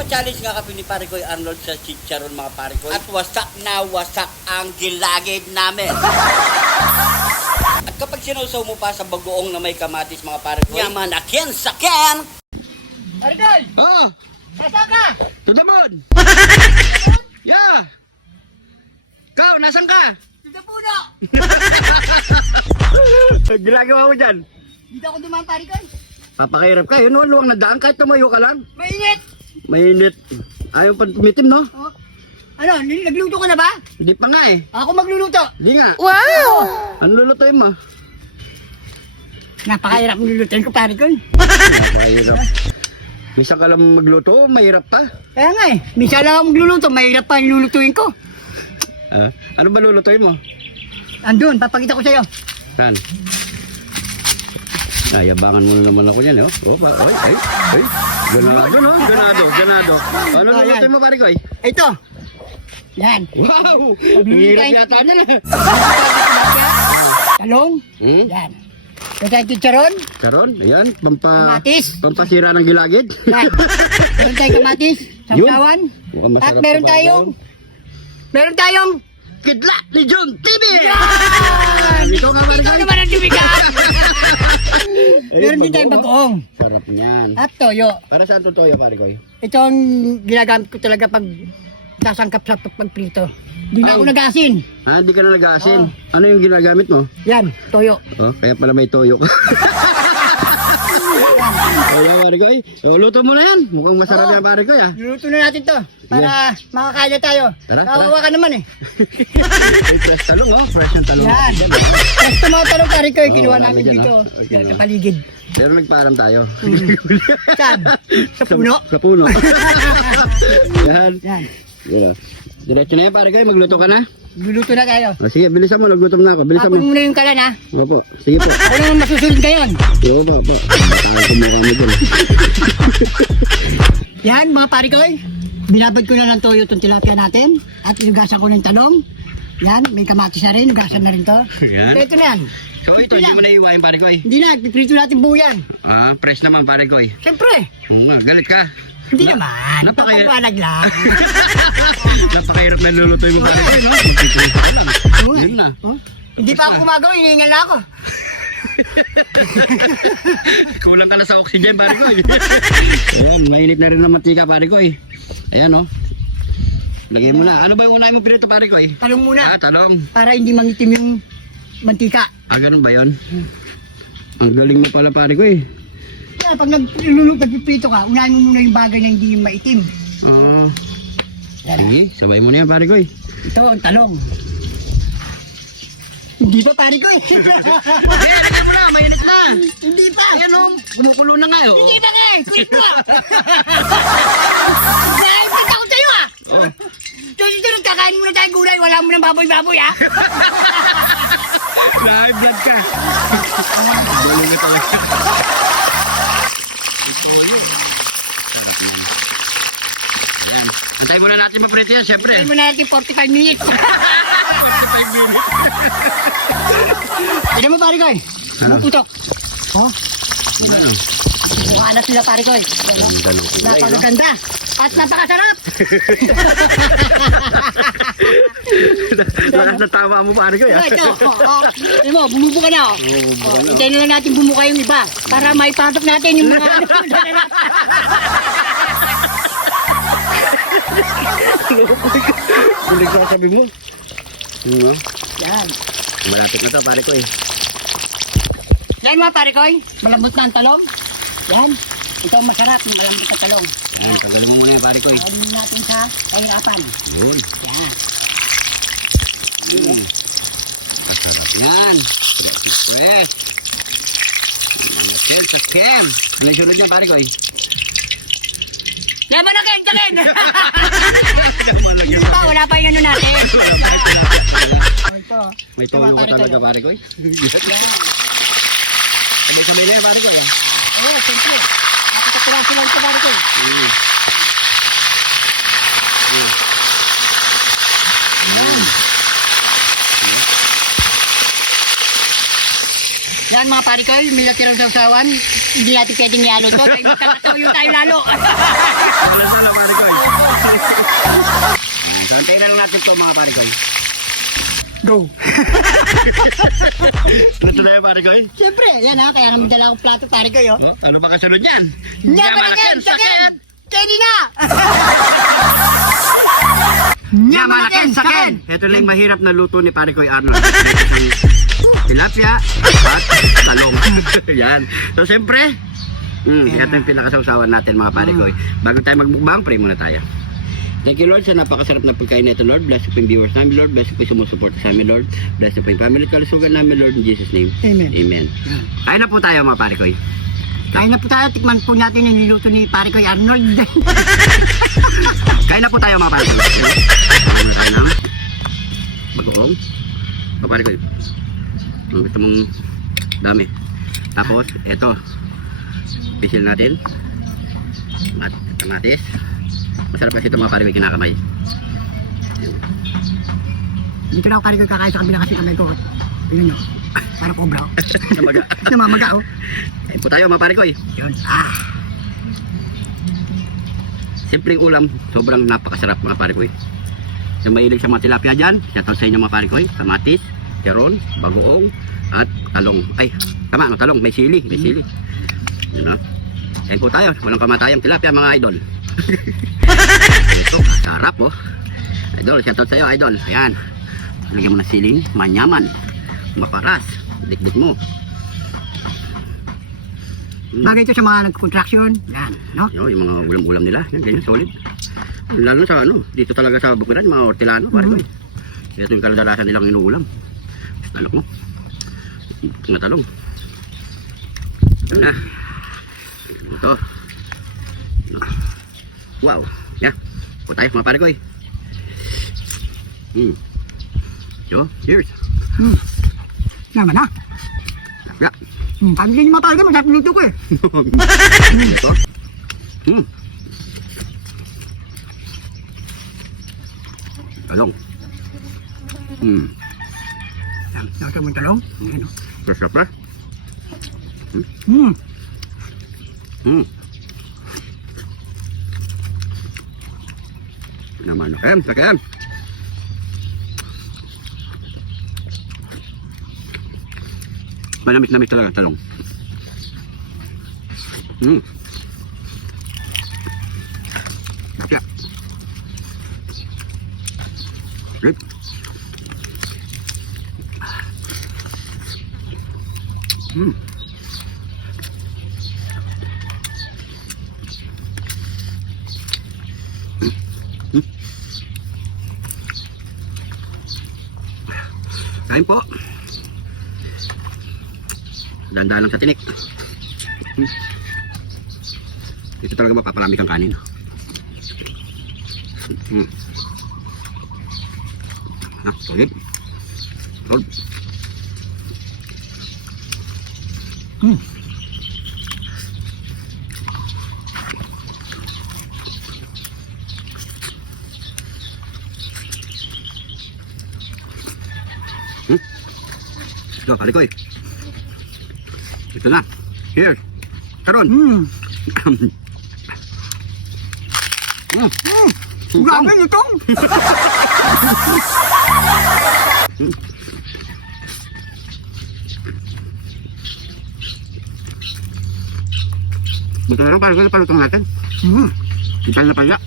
Nagpa-challenge nga kami ni pare ko Arnold sa chicharon mga pare ko. At wasak na wasak ang gilagid namin. At kapag sinusaw mo pa sa bagoong na may kamatis mga pare ko, yaman akin sakin! Arnold! Oh! Nasa ka? To the moon! Yeah! Kau, nasan ka? Dito puno! Ginagawa mo dyan? Dito ako dumaan pare ko. Papakirap ka, yun luwang na daan kahit tumayo ka lang. Mainit! Mainit. Ayaw pa tumitim, no? Oh. Ano, nagluto ka na ba? Hindi pa nga eh. Ako magluluto. Hindi nga. Wow! Ano lulutuin mo? Napakahirap lulutuin ko pare ko. Napakahirap. Minsan ka lang magluto, mahirap pa. Kaya nga eh, minsan lang ako magluluto, mahirap pa yung lulutuin ko. Ano ba lulutuin mo? Andun, papakita ko sa'yo. Saan? Nayabangan mo naman ako yan, oh. Oh, ay. Ganado, no? Ganado. Ano lulutuin mo, pare ko, eh? Ito. Yan. Wow! Hirap yata na na. Talong. Yan. Kasi ang chicharon. Karon, ayan, Kamatis. pampasira ng gilagid. Yan. Meron tayong kamatis. Sausawan. Mukhang At masarap meron pa ba tayong Kidla ni John TV! yan! Ikaw nga, pare Ikaw ko. naman ang dumigas! Meron din tayong bagoong. Sarap niyan. At toyo. Para saan to toyo, pare ko? Ito ang ginagamit ko talaga pag sasangkap sa pagprito. Hindi na ako nag-asin. Hindi ka na nag-aasin. Ano yung ginagamit mo? Yan, toyo. Oh, kaya pala may toyo ka. Kaya, pare ko, luto mo na yan. Mukhang masarap yan, pare ko, ah. Niluto na natin to para makakain na tayo. Tara, Kawawa ka naman eh. Ay, fresh talong, oh. Fresh yung talong. Yan. Basta mga talong pare ko, kinuha marami namin dyan, dito. okay, Yan, no? sa paligid. Pero nagpaalam tayo. Saan? Sa puno? Sa puno. Yan. Yan. Yeah. Diretso na yan, pare ko. Magluto ka na. Luluto na tayo. Sige, bilisan mo. Nagutom na ako. Bilisan mo. Tapon muna yung kalan ha. Opo. Sige po. Ako naman masusunod ngayon. Yo, po. Tayo kumukha mo dyan. Yan mga pare ko. Binabad ko na ng toyo itong tilapia natin. At inugasan ko ng talong. Yan, may kamatis na rin. Inugasan na rin to. Yan. Ito na yan. So ito, hindi mo naiiwain, pare ko. Hindi na, piprito natin buo yan. Fresh naman, pare ko. Siyempre. Galit ka. Hindi naman. Papagwanag lang. Napakahirap na lulutoy mo, pare ko, no? Magpiprito ka lang. Oo nga. Yun na. Oh? Hindi pa ako gumagawa, hinihingal na ako. Kulang ka na sa oxygen, pare ko. Ayan, mainit na rin ang mantika, pare ko. Ayan, oh. Lagay mo na. Ano ba yung unahin mo pinito, pare ko? Talong muna. Talong. Para hindi mangitim yung mantika. Ganun ba yun? Ang galing mo pala, pare ko. Kaya pag nagpipito ka, unahin mo muna yung bagay na hindi maitim. Yan. Sige, sabay mo na yan, pare ko. Ito, ang talong. Hindi pa pare ko eh. Mainit na. Hindi pa. Ayan, oh. Kumukulo na nga, oh. Hindi pa nga eh. Kulit mo. Naibig ako sa'yo ah. Sunod-sunod, kakain muna tayo gulay. Wala mo ng baboy-baboy ah. Na-high blood ka. Galing ka talaga. Ayan. Antay muna natin maprito yan, syempre. Kain muna natin 45 minutes. 45 minutes. Tignan mo pare ko eh. Puputok. Oh, Ano? alat sila pare ko eh. Napakaganda. At napakasarap. Lakas na tama mo, pare ko. Ito, ito mo, bumubuka na oh. Hintayin na lang natin bumuka yung iba para maipatok natin yung mga ano. Hindi ko sabi mo. Yan. Malapit na to, pare ko. Yan mga pare ko, malambot na ang talong. Yan. Ito ang masarap, malambot na talong. Ayan, tanggalin mo muna yan, pare ko. Ayan natin sa kahirapan. Yun. Yan. Kasarap yan. Fresh. Mga kel sa kem. Ano yung sunod niya, pare ko? Naman na Ken, Ken! Hindi pa, wala pa yung ano natin. Ito. May toyo ka talaga, pare ko. Sabay-sabay na yan, pare ko. Ayan, siyempre. Nakatapurang sila ito, pare ko. Ayan. Yan mga pare ko, may natirang sasawan. Hindi natin pwedeng ialo ito. Dahil magkakatoyo tayo lalo. Wala sala, pare ko. natin to mga pare ko. Go. Luto na yung pare ko. Siyempre, yan ha. Kaya naman dala akong plato pare ko, yo. Oh, ano ba kasunod yan? Nyamalakin, sakit! Kedi na! Nyamalakin, sakin! Ito lang yung mahirap na luto ni pare ko Arnold. Tilapia at talong. Yan. So, siyempre, ito yung pinakasawsawan natin mga pare ko. Bago tayo magbukbang, pray muna tayo. Thank you Lord sa napakasarap na pagkain na ito Lord. Bless you po yung viewers namin Lord. Bless you po yung sumusuporta sa amin Lord. Bless you po yung family at kalusugan namin Lord in Jesus name. Amen. Amen. Kain na po tayo mga pare ko. Kain na po tayo. Tikman po natin yung niluto ni pare ko Arnold. Kain na po tayo mga pare ko. Kain na tayo ng bagoong. Mga pare ko. Gusto mong dami. Tapos ito. Pisil natin. Kamatis. Masarap kasi ito mga pare ko kinakamay. Dito na ako pare ko kakain sa kabila kasi kamay ko. Yun nyo. Parang cobra. Namaga. Namamaga oh. Kain po tayo mga pare ko. Yun. Simpleng ulam. Sobrang napakasarap mga pare ko. Yung mahilig sa mga tilapia dyan. Shoutout sa inyo mga pare ko. Kamatis, tiyaron, bagoong, at talong. Ay, tama, no, talong. May sili. May sili. Yun o. Kain po tayo. Walang kamatayang tilapia mga idol. Ito, sarap oh. Idol, shoutout sa iyo idol. Ayan. Lagyan mo ng siling, manyaman. Maparas. Dikdik mo. Bagay ito sa mga nag-contraction. Yan, no? Yung mga ulam-ulam nila. Yan, ganyan, solid. Lalo sa ano, dito talaga sa Bukidnon, mga Hortilano, pare ko. Ito yung kadalasan nilang inuulam. Talok mo. Mga talong. Ito na. Ito. Wow. Yan. Po tayo mga pare ko. So, cheers. Naman ha. Yeah. Pag hindi mga pare ko, masarap luto ko eh. Ito. Talong. Yan, nakita mo yung talong. Yan o. Sarap na. Naman sakem. Manamis-namis talaga talong. Napya. Rip. Kain po. Dandan lang sa tinik. Ito talaga mapaparami kang kanin. Solid. Solid. Ito, palikoy. Ito na. Here. Karon. Grabe nito. Buto na lang para sa palutong natin. Ital na pala.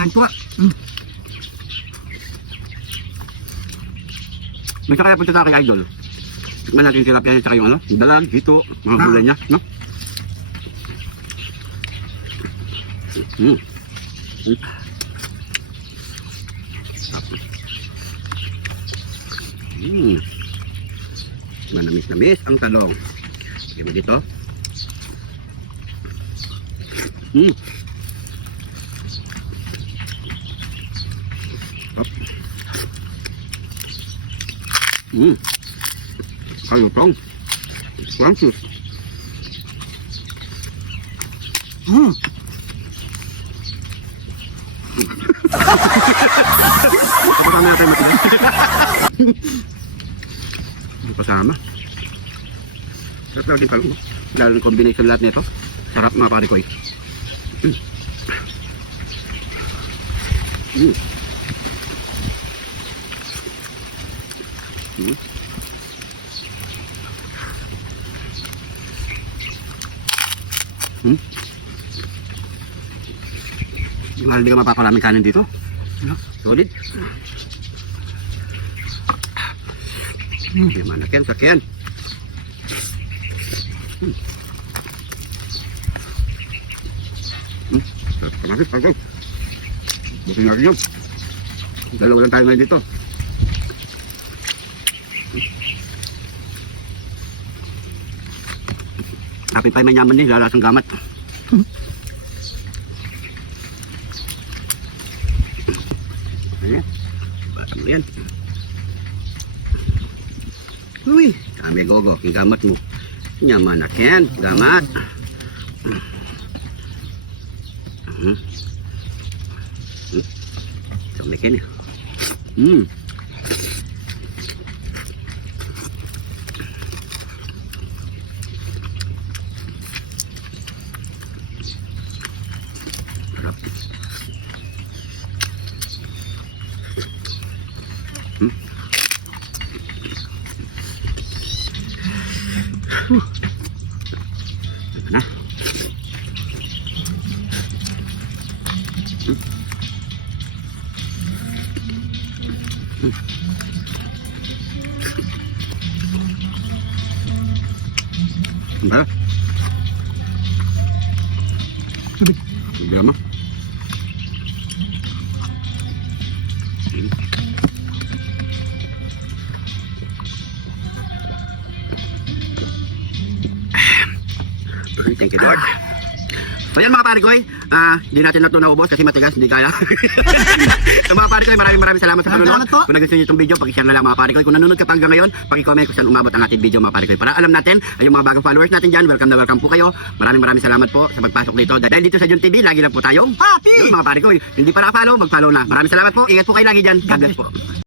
Kain po. May kaya punta tayo kay Idol. Tikman natin yung tilapia niya tsaka yung ano, dalag, hito, mga gulay niya, no? Manamis-namis ang talong. Lagyan mo dito. Kalutong. Francis. Kapasama natin matigas. Pasama. Sarap lagi talong. Lalo ng combination lahat nito. Sarap mga pare ko eh. Mahal di ka mapapakaraming kanin dito. Solid. Gimana Ken, sakyan. Masih pagod. Buti nga rin yun. Dalawa lang tayo ngayon dito. Kapit pa yung manyaman niya, lalasang gamat. Ayan. Bata mo yan. Uy, kami gogo, yung gamat mo. Nyaman na Ken, gamat. Dami Ken ya. Sarap. Nah. Enggak. Udah mah. Thank you, Lord. So yan mga pare ko hindi natin na ito naubos kasi matigas, hindi kaya. So mga pare ko, maraming salamat sa panonood. Kung nagustuhan nyo itong video, pakishare na lang mga pare ko. Kung nanonood ka pa hanggang ngayon, pakicomment kung saan umabot ang ating video mga pare ko. Para alam natin, ay yung mga bagong followers natin dyan, welcome na welcome po kayo. Maraming salamat po sa pagpasok dito. Dahil dito sa Jun TV, lagi lang po tayong happy! Yung mga pare ko, hindi pa naka-follow, mag-follow na. Maraming salamat po, ingat po kayo lagi dyan. God bless po.